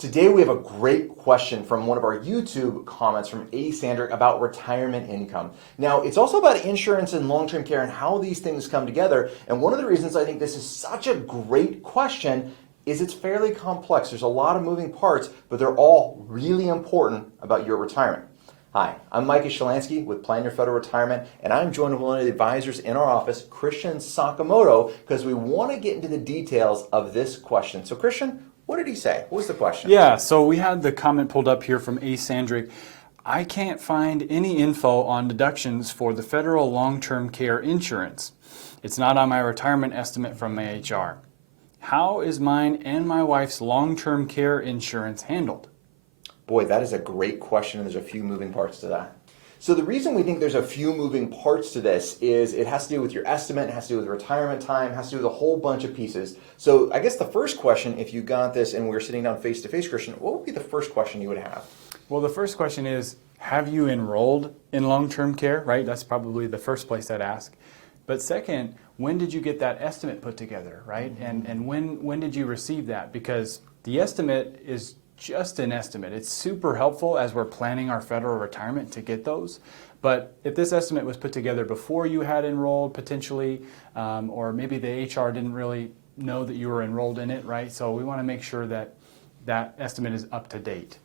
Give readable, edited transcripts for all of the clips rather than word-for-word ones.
Today we have a great question from one of our YouTube comments from A. Sandrick about retirement income. Now, it's also about insurance and long-term care and how these things come together. And one of the reasons I think this is such a great question is it's fairly complex. There's a lot of moving parts, but they're all really important about your retirement. Hi, I'm Micah Shalansky with Plan Your Federal Retirement, and I'm joined with one of the advisors in our office, Christian Sakamoto, because we want to get into the details of this question. So Christian, what did he say? What was the question? Yeah, so we had the comment pulled up here from A. Sandrick. I can't find any info on deductions for the federal long-term care insurance. It's not on my retirement estimate from my HR. How is mine and my wife's long-term care insurance handled? Boy, that is a great question, and there's a few moving parts to that. So the reason we think there's a few moving parts to this is it has to do with your estimate, it has to do with retirement time, it has to do with a whole bunch of pieces. So I guess the first question, if you got this and we were sitting down face to face, Christian, what would be the first question you would have? Well, the first question is, have you enrolled in long-term care, right? That's probably the first place I'd ask. But second, when did you get that estimate put together, right? And when did you receive that? Because the estimate is just an estimate. It's super helpful as we're planning our federal retirement to get those. But if this estimate was put together before you had enrolled potentially, or maybe the HR didn't really know that you were enrolled in it, right? So we want to make sure that that estimate is up to date.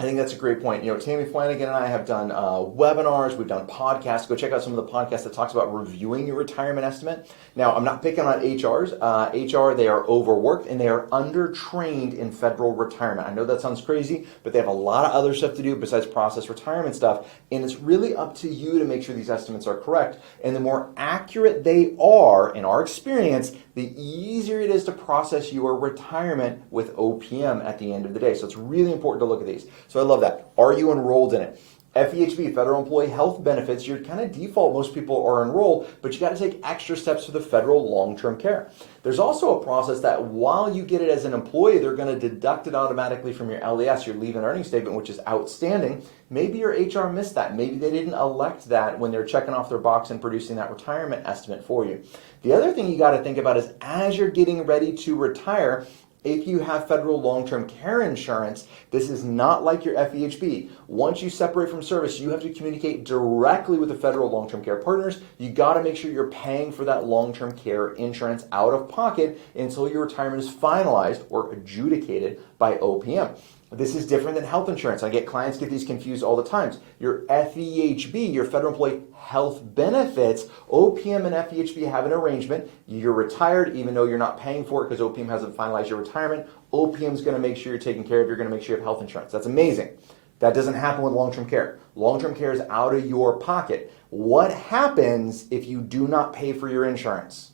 I think that's a great point. You know, Tammy Flanagan and I have done webinars, we've done podcasts. Go check out some of the podcasts that talks about reviewing your retirement estimate. Now, I'm not picking on HRs. HR, they are overworked and they are undertrained in federal retirement. I know that sounds crazy, but they have a lot of other stuff to do besides process retirement stuff. And it's really up to you to make sure these estimates are correct. And the more accurate they are, in our experience, the easier it is to process your retirement with OPM at the end of the day. So it's really important to look at these. So I love that. Are you enrolled in it? FEHB, Federal Employee Health Benefits, your kind of default, most people are enrolled, but you got to take extra steps for the federal long-term care. There's also a process that while you get it as an employee, they're going to deduct it automatically from your LES, your leave and earning statement, which is outstanding. Maybe your HR missed that. Maybe they didn't elect that when they're checking off their box and producing that retirement estimate for you. The other thing you got to think about is as you're getting ready to retire, if you have federal long-term care insurance, this is not like your FEHB. Once you separate from service, you have to communicate directly with the federal long-term care partners. You got to make sure you're paying for that long-term care insurance out of pocket until your retirement is finalized or adjudicated by OPM. This is different than health insurance. I get clients get these confused all the time. Your FEHB, your Federal Employee Health Benefits, OPM and FEHB have an arrangement. You're retired even though you're not paying for it because OPM hasn't finalized your retirement. OPM is going to make sure you're taken care of. You're going to make sure you have health insurance. That's amazing. That doesn't happen with long-term care. Long-term care is out of your pocket. What happens if you do not pay for your insurance?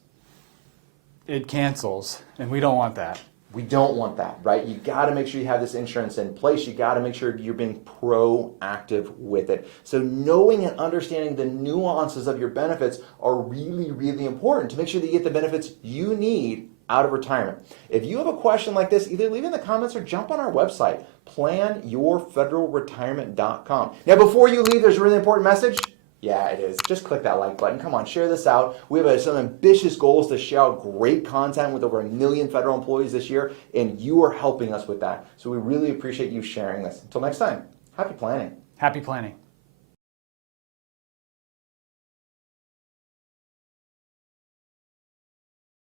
It cancels, and we don't want that. We don't want that, right? You got to make sure you have this insurance in place. You got to make sure you're being proactive with it. So knowing and understanding the nuances of your benefits are really, really important to make sure that you get the benefits you need out of retirement. If you have a question like this, either leave it in the comments or jump on our website, planyourfederalretirement.com. Now, before you leave, there's a really important message. Yeah, it is. Just click that like button. Come on, share this out. We have some ambitious goals to share out great content with over 1 million federal employees this year, and you are helping us with that. So we really appreciate you sharing this. Until next time, happy planning. Happy planning.